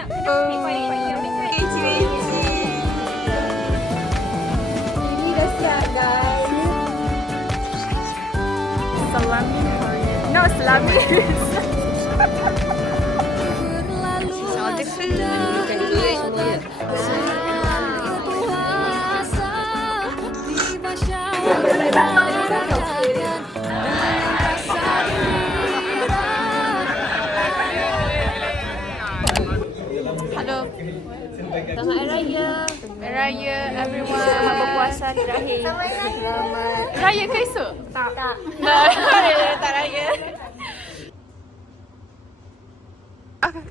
Ini dah siap guys. Salami Korea. No, salami. All the food. Hello. Selamat Hari Raya. Hari Raya everyone. Selamat berpuasa terakhir. Selamat. Raya ke esok? Tak. Tak raya.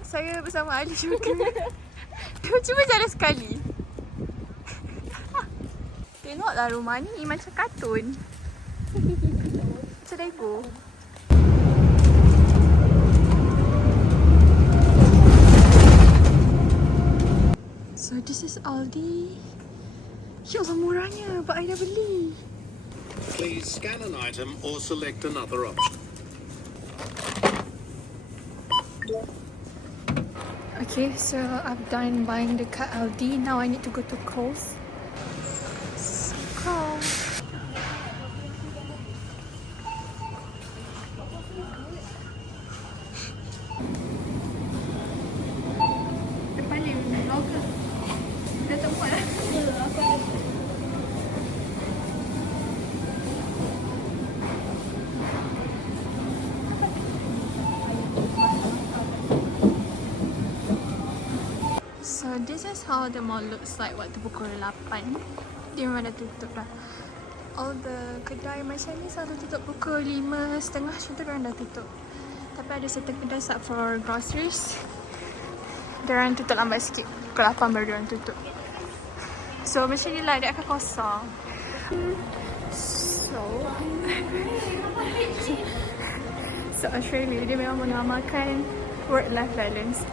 Saya bersama Ali juga. Cuba jalan sekali. Tengoklah rumah ni macam kartun. Macam Lego. So this is Aldi. Ya Allah murahnya, Pak I dah beli. Please scan an item or select another option. Okay, so I've done buying dekat Aldi. Now I need to go to Coles. So Coles. Depan ni vlog ke? Dah tak buat lah. So this is how the mall looks like waktu pukul 8. Dia memang dah tutup dah. All the kedai macam ni selalu tutup pukul 5.30 macam tu diorang dah tutup. Tapi ada certain kedai start for groceries. Diorang tutup lambat sikit. Pukul 8 baru diorang tutup. So macam ni lah dia akan kosong. So Australia dia memang mengamalkan work-life balance.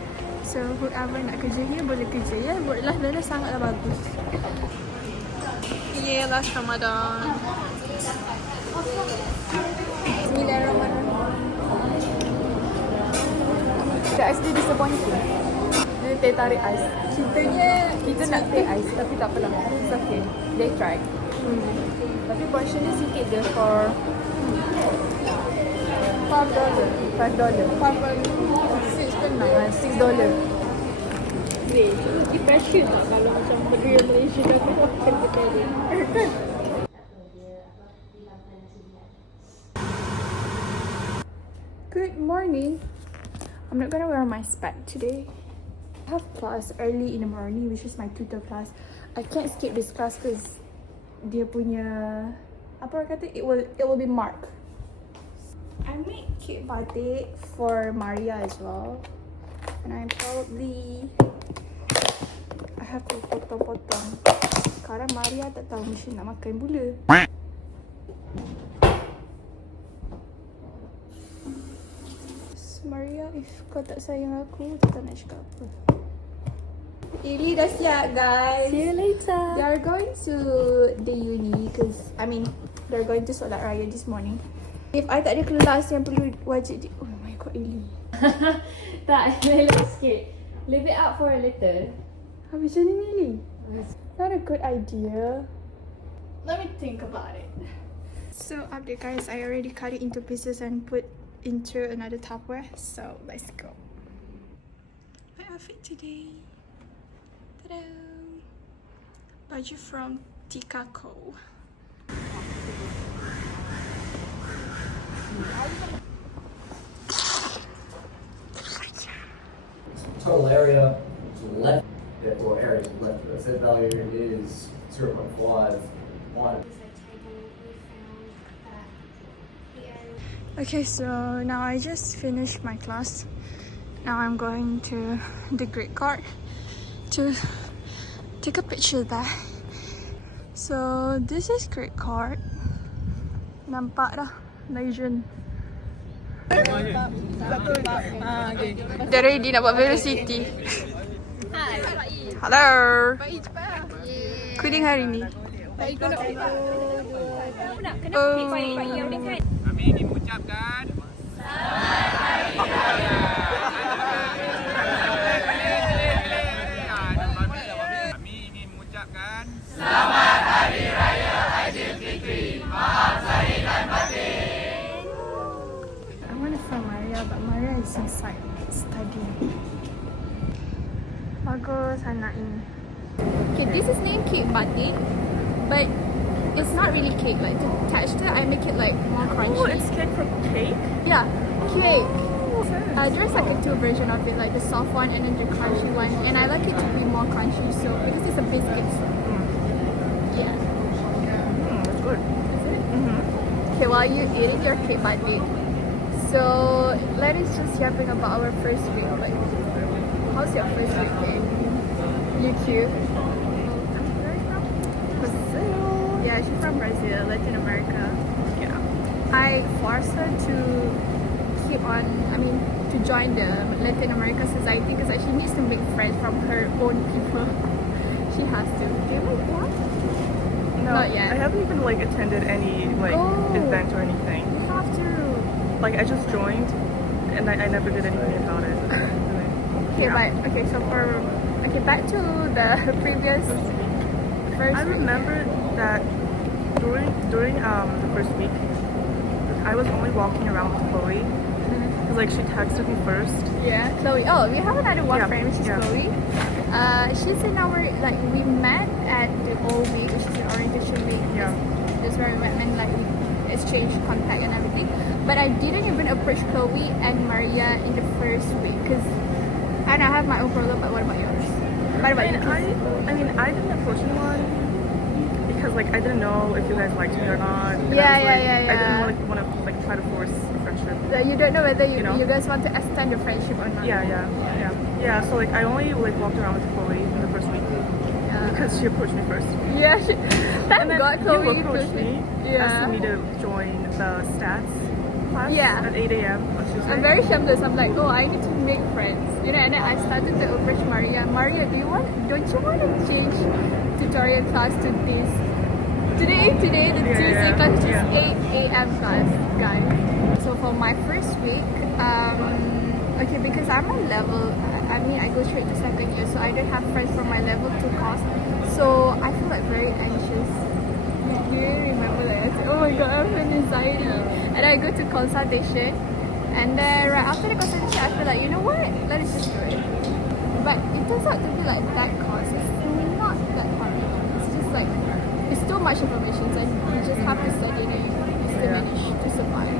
So whoever nak kerja here boleh kerja ya. Work-life balance sangatlah bagus. Yeah, last Ramadan. Bismillahirrahmanirrahim. The ice dia disappointing. Dia teh tarik ais. Kita nak teh ais tapi tak apalah. It's okay. They tried. Tapi portion dia sikit je for $5. $6 $6. Di pressure tak kalau macam berdua Malaysia dah makan kedai dia. Good morning. I'm not gonna wear my spec today. I have class early in the morning, which is my tutor class. I can't skip this class because dia punya apa orang kata it will be marked. I made cake batik for Maria as well, and I have to potong-potong. Sekarang Maria tak tahu mesti nak makan bula. Maria, if kau tak sayang aku, tak nak cakap apa. Ili dah siap guys. See you later. They are going to the uni because They're going to solat raya this morning. If I tak ada kelas yang perlu wajib oh my god, Ili. Tak, elok sikit. Leave it out for a later. Habis macam ni, Ili? Not a good idea. Let me think about it. So update guys, I already cut it into pieces and put into another Tupperware. So let's go. My outfit today. Ta-da! Baju from Tikako. Total area left, therefore area left. The set value is 0.51. Okay, so now I just finished my class. Now I'm going to the great court to take a picture there. So this is great court. Nampak dah Malaysian. Dah ready nak buat velocity. Hello. Kuning hari ni. Kami ingin mengucapkan Selamat Hari Raya. Bagus anak ini. Okay, this is named cake batik, but it's not really cake. Like the texture, I make it like more crunchy. Oh, it's cake from cake? Yeah, cake. Oh, There's like a two version of it, like the soft one and then the crunchy one. And I like it to be more crunchy, so because it's a biscuit. So. Yeah. that's good. Is it? Mm-hmm. Okay, while you're eating your cake batik, so let us just yapping about our first week. Like, how's your first week going? You cute? Brazil. Yeah, she's from Brazil, Latin America. Yeah. I forced her to to join the Latin America Society because she needs to make friends from her own people. She has to. Do you like what? No, Not yet. I haven't even like attended any like Oh. event or anything. You have to. Like I just joined, and I never did anything about it. Okay, but back to the previous first I week. remember that during the first week, I was only walking around with Chloe. Cause like she texted me first. Yeah, Chloe. Oh, we have another one Yeah, friend, which is yeah. Chloe. She's in our we met at the old week, which is an orientation week. Yeah. That's where we met and like we exchanged contact and everything. But I didn't even approach Chloe and Maria in the first week because I have my own problem. But what about yours? What about you? I mean, I didn't approach anyone because like I didn't know if you guys liked me or not. And Yeah, I was, like, yeah. I didn't want to like try to force a friendship. You don't know whether you, You know? you guys want to extend the friendship or not. Yeah. So like I only like walked around with Chloe in the first week Yeah. because she approached me first. Yeah. Thank And then God, Chloe you approached me, Yeah. asking me to join the stats class Yeah. at 8 a.m. on Tuesday. I'm very shameless. I'm like, oh, I need to make friends. You know, and then I started to approach Maria. Maria, don't you want to change tutorial class to this? Today, the Tuesday class, which is 8 a.m. class, guys. So for my first week, okay, because I'm on level, I go straight to second year, so I don't have friends from my level 2 course. So I feel like very anxious. Do you remember that? Oh my god, I have an anxiety. And I go to consultation, and then right after the consultation, I feel like, you know what? Let us just do it. But it turns out to be like that course. It's not that hard. It's just like it's too much information, and you just have to study it. You still manage to survive.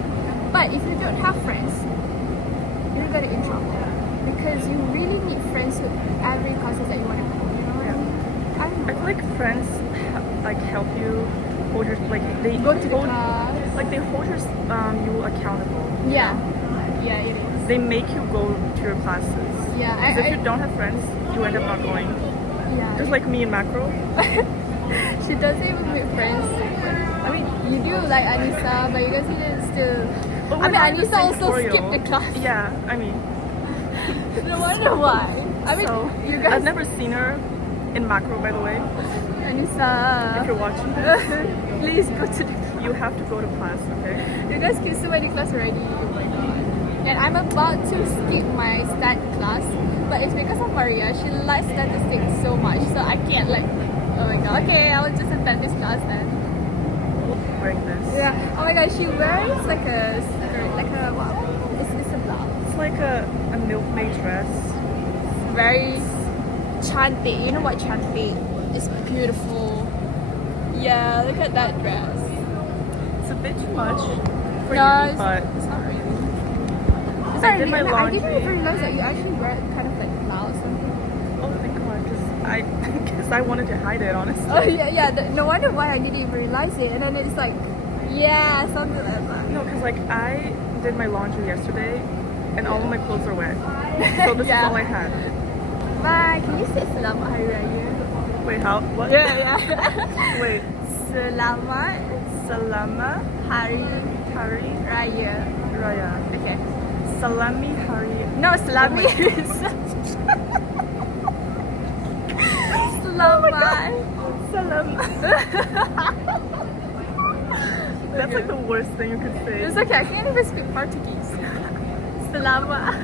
But if you don't have friends, you're gonna in trouble because you really need friends with every courses that you want to go. You know what I mean? I don't know. I feel like friends like help you hold your like they Go to the hold class. like they hold your you accountable. Yeah, it is. They make you go to your classes. Yeah, Because if you don't have friends, you end up not going. Yeah. Just like me in macro. She doesn't even make friends. I mean, you do like Anissa, but you guys didn't still. But I we're mean, not in the Anissa same also tutorial. skipped the class. Yeah, I mean, No wonder why. I mean, so you guys. I've never seen her in macro, by the way. If Anissa, you're watching this, please go to the. you have to go to class, okay? You guys skip so many class already. Oh my god. And I'm about to skip my stat class, but it's because of Maria. She likes statistics so much, so I can't like. Oh my god. Okay, I will just attend this class then. Wearing this. Yeah. Oh my god, she wears like a skirt, like a what? It's a blouse. It's like a milkmaid dress. Very cantik. You know what cantik? It's beautiful. Yeah, look at that dress. It's a bit too much for No, you, it's but it's not really. It's I not did my really. I didn't laundry. even realize that you actually wear kind of like blouse. oh thank God, because I wanted to hide it, honestly. Oh yeah. No wonder why I didn't even realize it. And then it's like, yeah, something like that. No, because like I did my laundry yesterday, and all of my clothes are wet. So this Yeah. is all I had. Bye. Can you say Selamat Hari Raya? Wait, how? What? Yeah. Wait. Selamat Salama Hari Hari Raya. Raya. Okay. Salami Hari. No, salami. Selamat. Salam. That's like the worst thing you could say. It's okay. I can't even speak Portuguese. Selamat.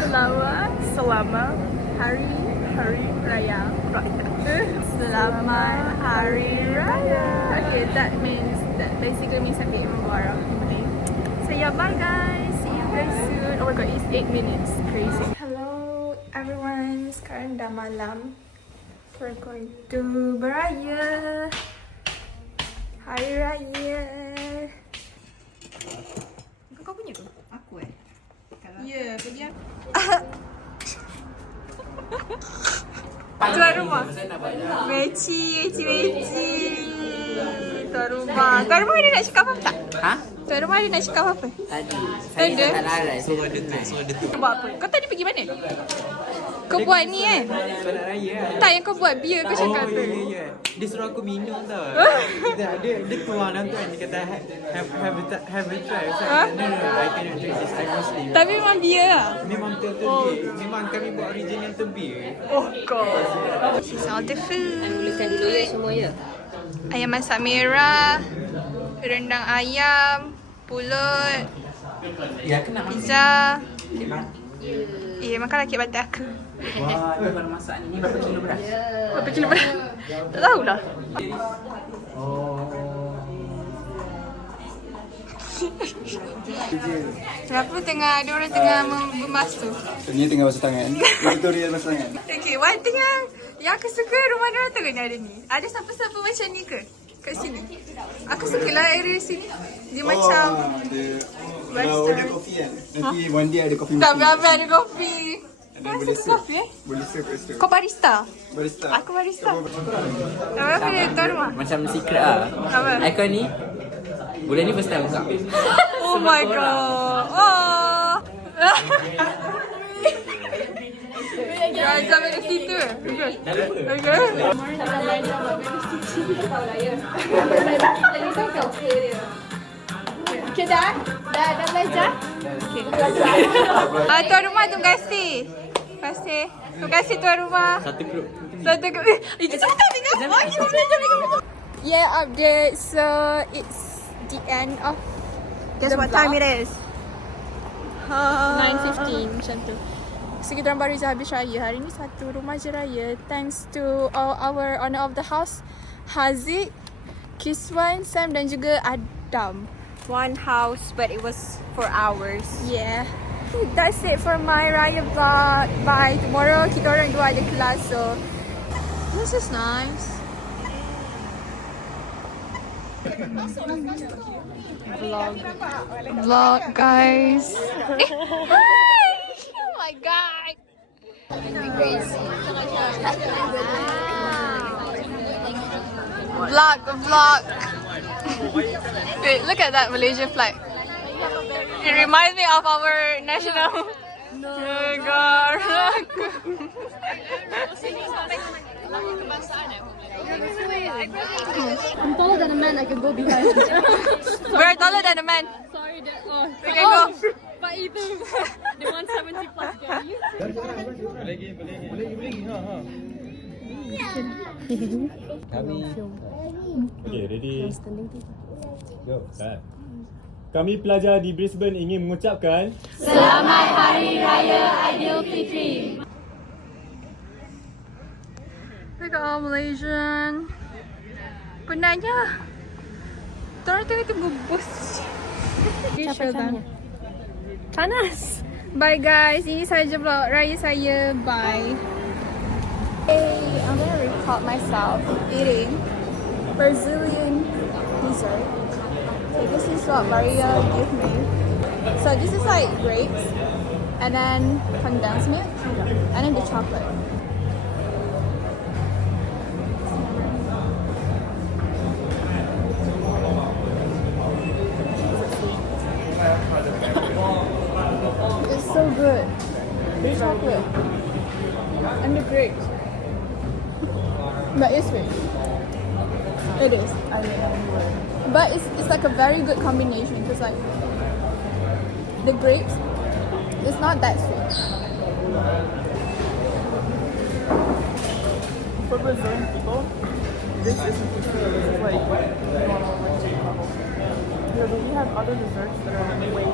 Selamat Salama Hari Hari Raya. Raya. Selamat Hari Raya. Okay, that basically means Happy Mubarak in Malay. So yeah, bye guys. See you guys soon. Oh my god, it's 8 minutes. Crazy. Hello, everyone, sekarang dah malam. We're going to beraya. Hari Raya. Kau punya tu? Aku Ya, pergi aku. Tuan rumah. Meci. Tuan rumah ada nak cakap apa tak? Ha? Tuan rumah ada nak cakap apa? Tadi. Saya Ada? tak larat. Suruh dia tu. Kau buat apa? Kau tadi pergi mana? Kau buat ni kan? Solat raya kan? Tak, yang kau buat beer kau cakap tu. Ya. Dia suruh aku minum tau. dia tuang dalam tu kan. Dia kata have a try. No, I cannot drink this. I Muslim. Tapi memang beer lah. Memang betul beer. Memang kami buat original tu beer. Oh god. This is all the food. Tuliskan dulu ya semua ya. Ayam masak merah, rendang ayam, pulut, Ya, kenapa? pizza. Makanlah kek batik aku. Wah, dia baru masak ni. Ni berapa kilo beras? Berapa kilo beras? Tak tahulah. Kenapa dia orang tengah membasuh? Ni tengah basuh tangan. Tutorial basuh tangan. Okay, one thing yang aku suka rumah dia orang tu kan ada ni. Ada siapa-siapa macam ni ke? Kat sini. Aku sukalah area sini. Dia macam Dia kalau order kopi kan. Nanti one day ada kopi tak machine. habis-habis ada kopi. Dan Kau boleh suka serve. kopi Boleh serve kat situ. Kau barista? Barista. Aku barista. Apa dia tuan rumah? Macam secret lah. Apa? Icon ni, bulan ni first time buka. Oh my god. Oh. Ya, sampai kat situ. Okay. Okay dah? Dah belajar? Okay. Tuan rumah, terima kasih. Terima kasih tuan rumah. Satu grup. Itu cepat tengok. Yeah, update. So it's the end of. Guess what time it is? 9:15 macam tu. So kita orang baru je habis raya. Hari ni satu rumah je raya. Thanks to our owner of the house, Haziq, Kiswan, Sam dan juga Adam. One house, but it was for hours. Yeah. That's it for my raya vlog. Bye. Tomorrow kita orang dua ada kelas, so this is nice. Vlog guys. Hi. Oh my god. Vlog. Wait, look at that Malaysian flag. It reminds me of our national. Negara. I'm taller than a man, I can go behind. We're taller than a man. Sorry, We can go. Pak itu. The 170 plus guy. Okay, ready? Go, start. Kami pelajar di Brisbane ingin mengucapkan Selamat Hari Raya Aidilfitri. Look at all Malaysian. Penatnya. Diorang tengah tu bubus. Panas. Bye guys. Ini saja vlog raya saya. Bye. Hey, I'm gonna record myself eating Brazilian dessert. Okay, this is what Maria gave me. So this is like grapes, and then condensed milk, and then the chocolate. It's so good. The chocolate and the grapes. But it's sweet. It is. I mean, but it's like a very good combination because like the grapes, it's not that sweet. For Brazilian people, this isn't the food. This is like normal Malaysian level. Because we have other desserts that are like way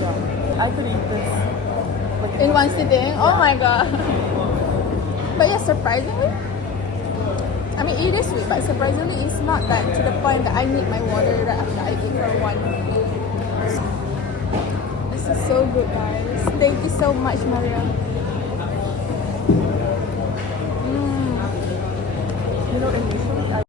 yeah. I could eat this like In one sitting? Oh my god. But yeah, surprisingly, I mean it is sweet, but surprisingly it's not that to the point that I need my water right after I eat for one. This is so good guys. Thank you so much, Maria. You know, in Malaysia,